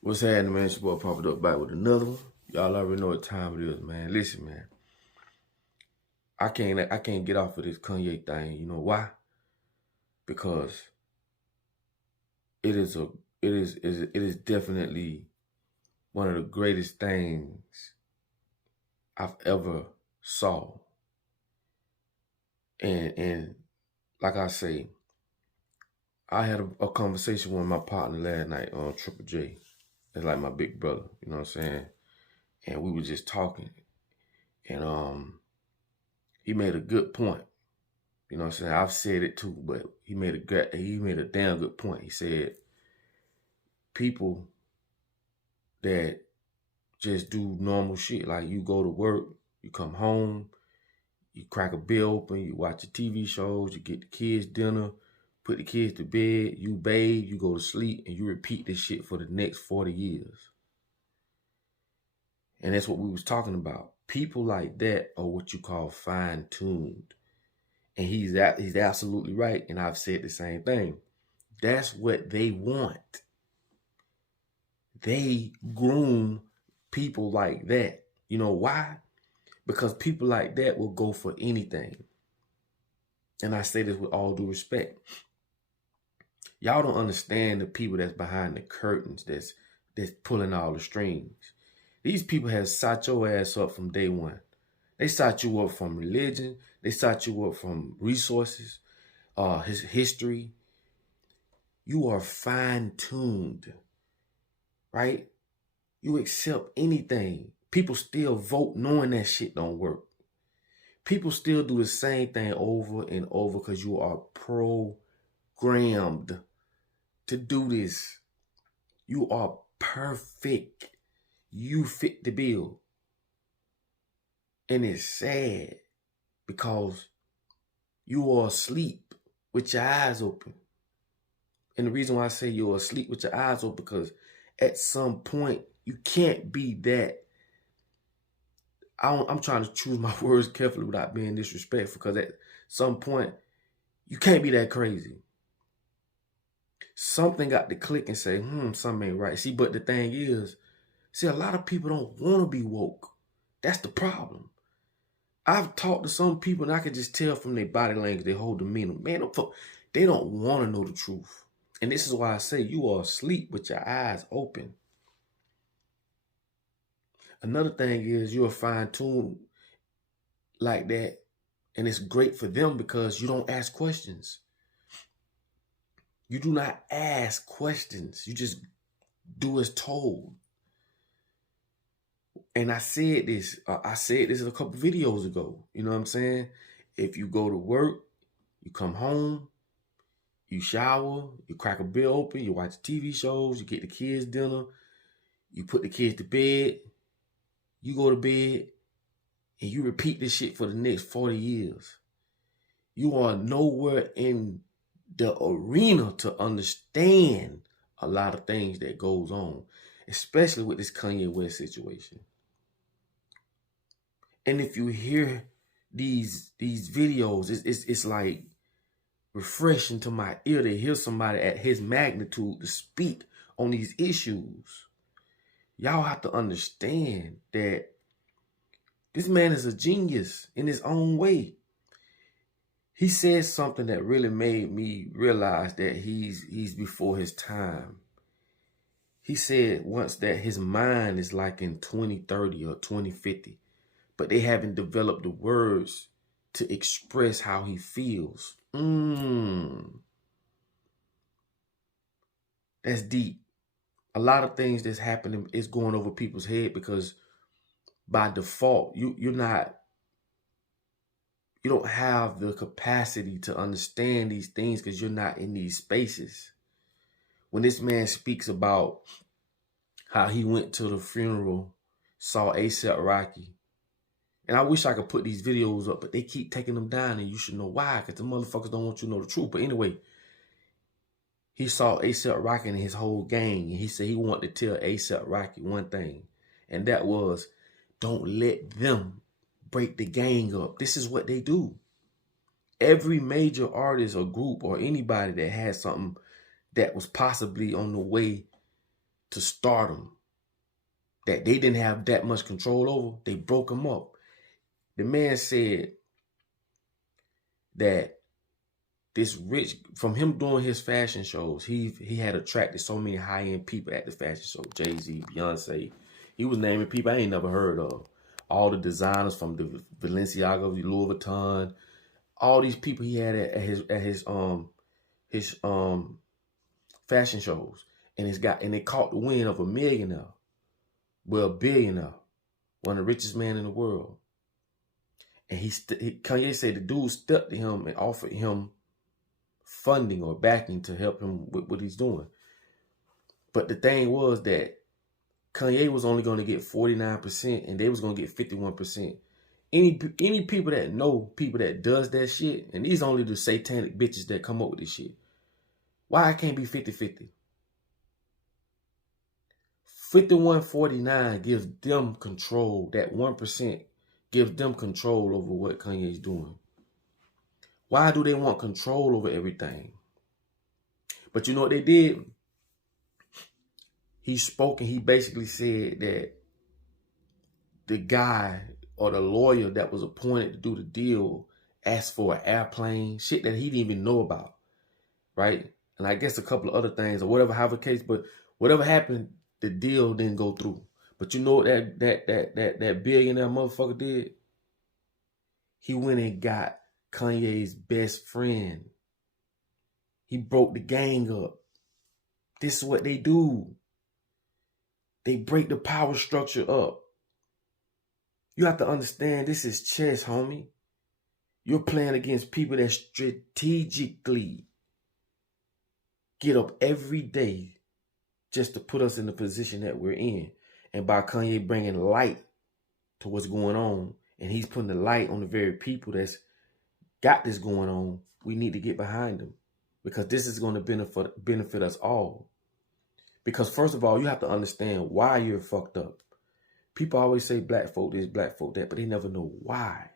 What's happening, man? It's your boy popped up back with another one. Y'all already know what time it is, man. Listen, man. I can't get off of this Kanye thing. You know why? Because it is a it is definitely one of the greatest things I've ever saw. And like I say, I had a conversation with my partner last night on Triple J. It's like my big brother, you know what I'm saying? And we were just talking. And he made a good point. You know what I'm saying? I've said it too, but he made a damn good point. He said people that just do normal shit, like you go to work, you come home, you crack a bill open, you watch your TV shows, you get the kids dinner, put the kids to bed, you bathe, you go to sleep, and you repeat this shit for the next 40 years. And that's what we was talking about. People like that are what you call fine-tuned. And he's absolutely right. And I've said the same thing. That's what they want. They groom people like that. You know why? Because people like that will go for anything. And I say this with all due respect. Y'all don't understand the people that's behind the curtains, that's pulling all the strings. These people have set your ass up from day one. They set you up from religion. They set you up from resources, his history. You are fine-tuned, right? You accept anything. People still vote knowing that shit don't work. People still do the same thing over and over because you are programmed to do this. You are perfect. You fit the bill. And it's sad because you are asleep with your eyes open. And the reason why I say you're asleep with your eyes open because at some point you can't be that. I'm trying to choose my words carefully without being disrespectful because at some point you can't be that crazy. Something got to click and say, something ain't right. See, but the thing is, a lot of people don't want to be woke. That's the problem. I've talked to some people and I can just tell from their body language, their whole demeanor, man, they don't want to know the truth. And this is why I say you are asleep with your eyes open. Another thing is you're fine-tuned like that. And it's great for them because you don't ask questions. You do not ask questions. You just do as told. And I said this a couple videos ago. You know what I'm saying? If you go to work, you come home, you shower, you crack a bill open, you watch TV shows, you get the kids dinner, you put the kids to bed, you go to bed, and you repeat this shit for the next 40 years. You are nowhere in the arena to understand a lot of things that goes on, especially with this Kanye West situation. And if you hear these videos, it's like refreshing to my ear to hear somebody at his magnitude to speak on these issues. Y'all have to understand that this man is a genius in his own way. He said something that really made me realize that he's before his time. He said once that his mind is like in 2030 or 2050, but they haven't developed the words to express how he feels. That's deep. A lot of things that's happening is going over people's head because by default, you don't have the capacity to understand these things because you're not in these spaces. When this man speaks about how he went to the funeral, saw A$AP Rocky, and I wish I could put these videos up, but they keep taking them down, and you should know why, because the motherfuckers don't want you to know the truth. But anyway, he saw A$AP Rocky and his whole gang, and he said he wanted to tell A$AP Rocky one thing, and that was, don't let them break the gang up. This is what they do. Every major artist or group or anybody that had something that was possibly on the way to stardom that they didn't have that much control over, they broke him up. The man said that this rich, from him doing his fashion shows, he had attracted so many high-end people at the fashion show. Jay-Z, Beyonce. He was naming people I ain't never heard of. All the designers from the Balenciaga, Louis Vuitton, all these people he had at his fashion shows. And they caught the wind of a millionaire. Well, a billionaire. One of the richest men in the world. And Kanye said the dude stepped to him and offered him funding or backing to help him with what he's doing. But the thing was that Kanye was only going to get 49% and they was going to get 51%. Any people that know people that does that shit, and these only the satanic bitches that come up with this shit. Why it can't be 50-50? 51-49 gives them control. That 1% gives them control over what Kanye's doing. Why do they want control over everything? But you know what they did? He spoke and he basically said that the guy or the lawyer that was appointed to do the deal asked for an airplane, shit that he didn't even know about, right? And I guess a couple of other things or whatever, however the case, but whatever happened, the deal didn't go through. But you know what that billionaire motherfucker did? He went and got Kanye's best friend. He broke the gang up. This is what they do. They break the power structure up. You have to understand this is chess, homie. You're playing against people that strategically get up every day just to put us in the position that we're in. And by Kanye bringing light to what's going on, and he's putting the light on the very people that's got this going on, we need to get behind them. Because this is going to benefit us all. Because first of all, you have to understand why you're fucked up. People always say black folk this, black folk that, but they never know why.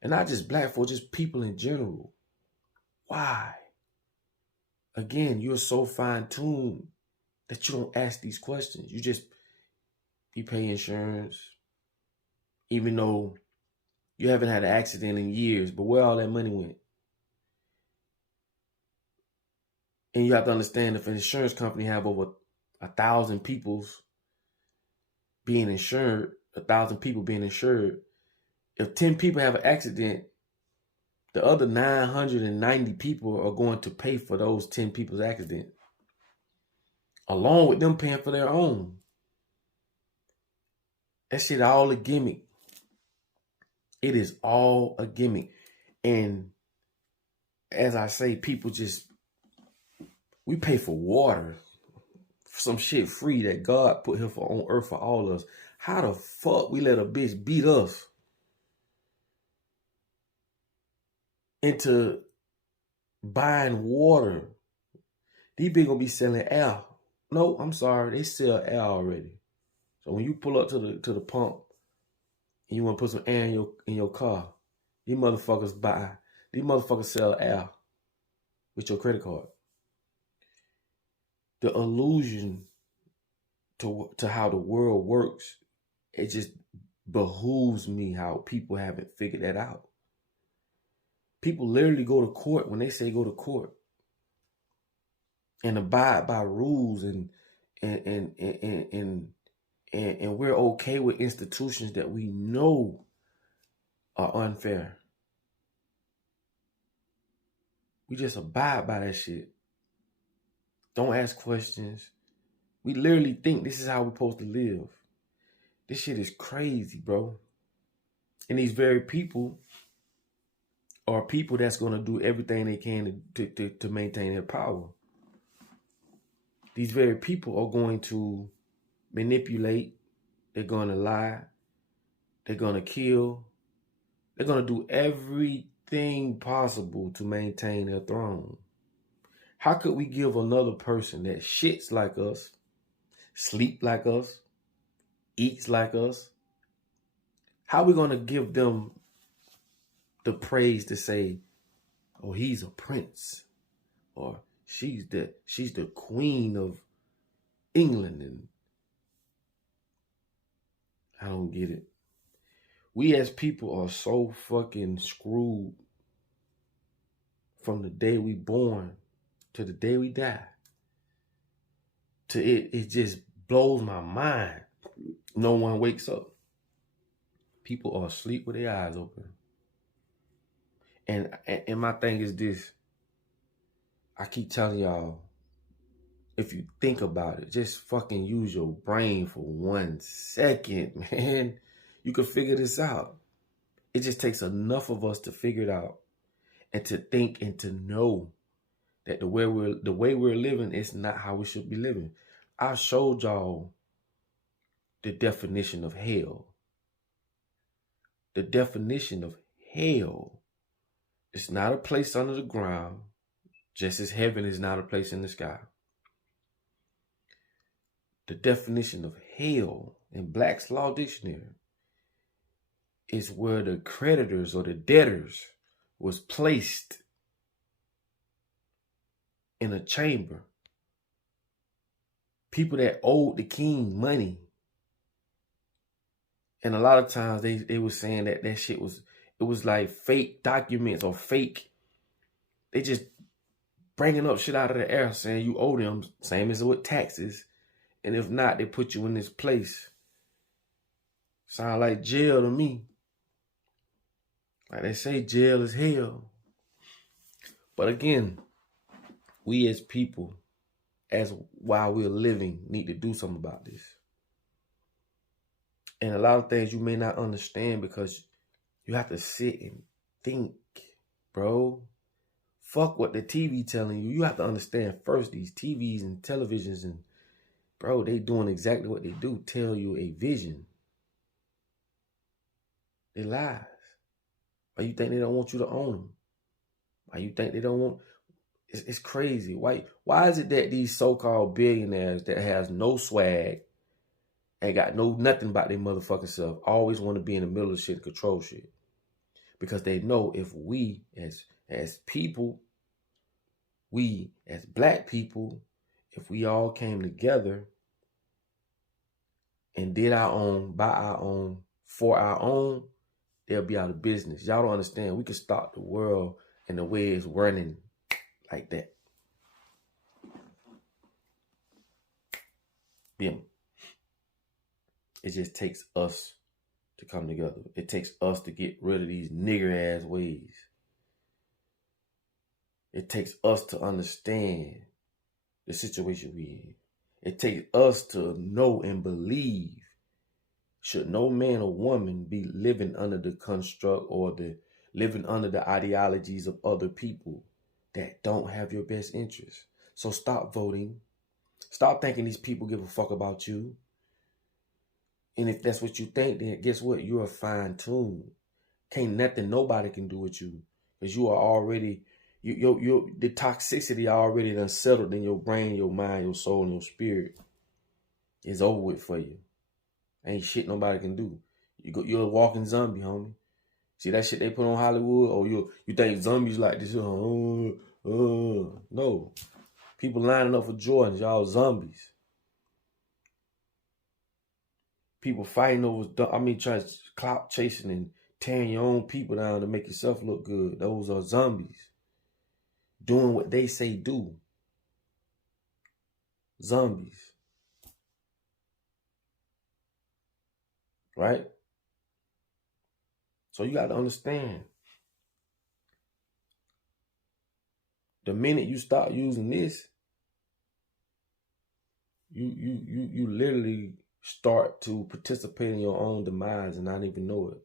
And not just black folk, just people in general. Why? Again, you're so fine-tuned that you don't ask these questions. You pay insurance, even though you haven't had an accident in years, but where all that money went? And you have to understand if an insurance company have over 1,000 people being insured, 1,000 people being insured, if 10 people have an accident, the other 990 people are going to pay for those 10 people's accident, along with them paying for their own. That shit all a gimmick. It is all a gimmick. And as I say, people we pay for water, some shit free that God put here on earth for all of us. How the fuck we let a bitch beat us into buying water? These bitches gonna be selling air. No, I'm sorry, they sell air already. So when you pull up to the pump and you want to put some air in your car, these motherfuckers sell air with your credit card. The illusion to how the world works, it just behooves me how people haven't figured that out. People literally go to court when they say go to court and abide by rules and we're okay with institutions that we know are unfair. We just abide by that shit. Don't ask questions. We literally think this is how we're supposed to live. This shit is crazy, bro. And these very people are people that's going to do everything they can to maintain their power. These very people are going to manipulate. They're going to lie. They're going to kill. They're going to do everything possible to maintain their throne. How could we give another person that shits like us, sleep like us, eats like us, how are we going to give them the praise to say, oh, he's a prince, or she's the queen of... England, and I don't get it. We as people are so fucking screwed from the day we born to the day we die. It just blows my mind. No one wakes up. People are asleep with their eyes open. And my thing is this. I keep telling y'all, if you think about it, just fucking use your brain for 1 second, man. You can figure this out. It just takes enough of us to figure it out and to think and to know that the way we're living is not how we should be living. I showed y'all the definition of hell. The definition of hell is not a place under the ground, just as heaven is not a place in the sky. The definition of hell in Black's Law Dictionary is where the creditors or the debtors was placed in a chamber. People that owed the king money. And a lot of times they were saying that shit was, it was like fake documents or fake. They just bringing up shit out of the air saying you owe them, same as with taxes. And if not, they put you in this place. Sound like jail to me. Like they say, jail is hell. But again, we as people, as while we're living, need to do something about this. And a lot of things you may not understand because you have to sit and think, bro. Fuck what the TV telling you. You have to understand first these TVs and televisions and bro, they doing exactly what they do. Tell you a vision. They lies. Why you think they don't want you to own them? Why you think they don't want? It's crazy. Why is it that these so-called billionaires that has no swag, ain't got nothing about their motherfucking self, always want to be in the middle of shit and control shit? Because they know if we as people, we as black people, if we all came together and did our own, by our own, for our own, they'll be out of business. Y'all don't understand. We can stop the world and the way it's running like that. Yeah. It just takes us to come together. It takes us to get rid of these nigger ass ways. It takes us to understand the situation we in. It takes us to know and believe. Should no man or woman be living under the construct or living under the ideologies of other people that don't have your best interest? So stop voting. Stop thinking these people give a fuck about you. And if that's what you think, then guess what? You're fine-tuned. Can't nothing nobody can do with you. Because you are already, the toxicity already done settled in your brain, your mind, your soul, and your spirit. It's over with for you. Ain't shit nobody can do. You're a walking zombie, homie. See that shit they put on Hollywood? Oh, you think zombies like this? No. People lining up for Jordans, y'all zombies. People fighting over, trying to clout chasing and tearing your own people down to make yourself look good. Those are zombies. Doing what they say do. Zombies. Right? So you got to understand. The minute you start using this, you literally start to participate in your own demise and not even know it.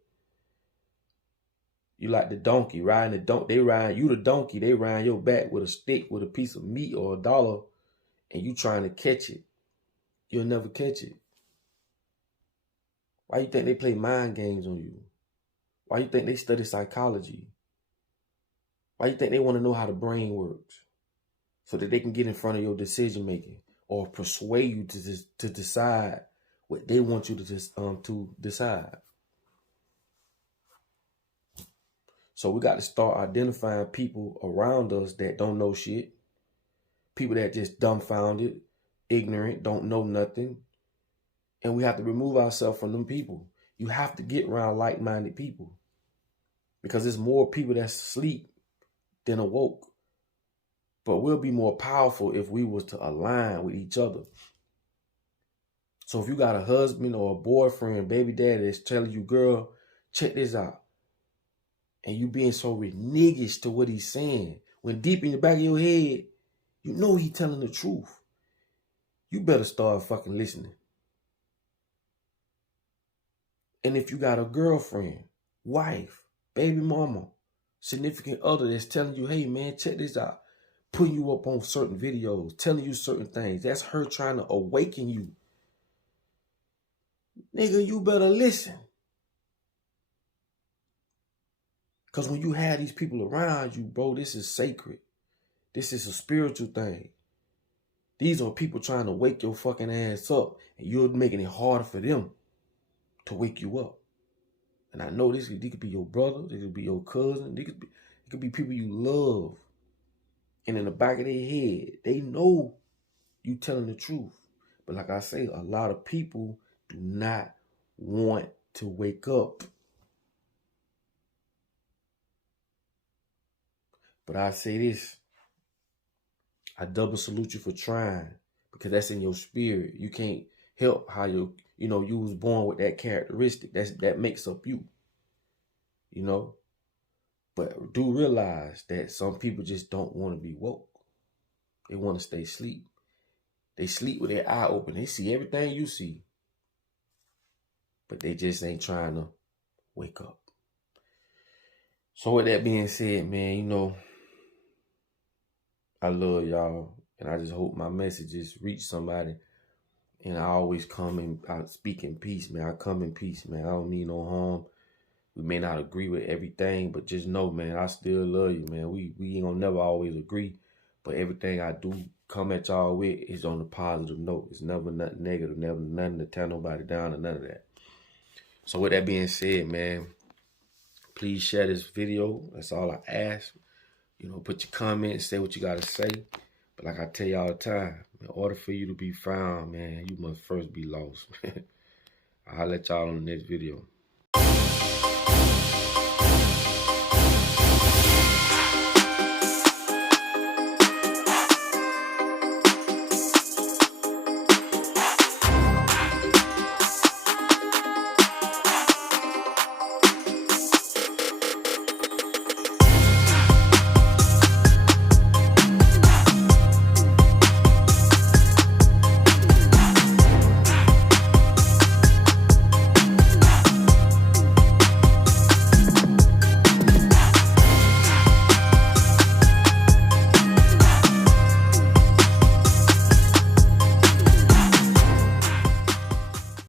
You like the donkey, riding the donkey. They ride you the donkey. They ride your back with a stick, with a piece of meat or $1, and you trying to catch it. You'll never catch it. Why you think they play mind games on you? Why you think they study psychology? Why you think they want to know how the brain works? So that they can get in front of your decision making or persuade you to decide what they want you to decide. So we got to start identifying people around us that don't know shit. People that just dumbfounded. ignorant, don't know nothing. And we have to remove ourselves from them people. You have to get around like-minded people. Because there's more people that's asleep than awoke. But we'll be more powerful if we was to align with each other. So if you got a husband or a boyfriend, baby daddy that's telling you, girl, check this out, and you being so reneged to what he's saying, when deep in the back of your head, you know he telling the truth, you better start fucking listening. And if you got a girlfriend, wife, baby mama, significant other that's telling you, hey man, check this out, putting you up on certain videos, telling you certain things, that's her trying to awaken you. Nigga, you better listen. Because when you have these people around you, bro, this is sacred. This is a spiritual thing. These are people trying to wake your fucking ass up, and you're making it harder for them to wake you up. And I know this could be your brother, this could be your cousin, it could be people you love. And in the back of their head, they know you telling the truth. But like I say, a lot of people do not want to wake up. But I say this, I double salute you for trying, because that's in your spirit. You can't help how you was born with that characteristic. That makes up you. But do realize that some people just don't want to be woke. They want to stay asleep. They sleep with their eye open. They see everything you see. But they just ain't trying to wake up. So with that being said, man, I love y'all. And I just hope my messages reach somebody. And I always come and I speak in peace, man. I come in peace, man. I don't mean no harm. We may not agree with everything, but just know, man, I still love you, man. We ain't gonna never always agree. But everything I do come at y'all with is on a positive note. It's never nothing negative, never nothing to tear nobody down or none of that. So with that being said, man, please share this video. That's all I ask. Put your comments, say what you gotta say. But like I tell you all the time, in order for you to be found, man, you must first be lost. I'll let y'all on the next video.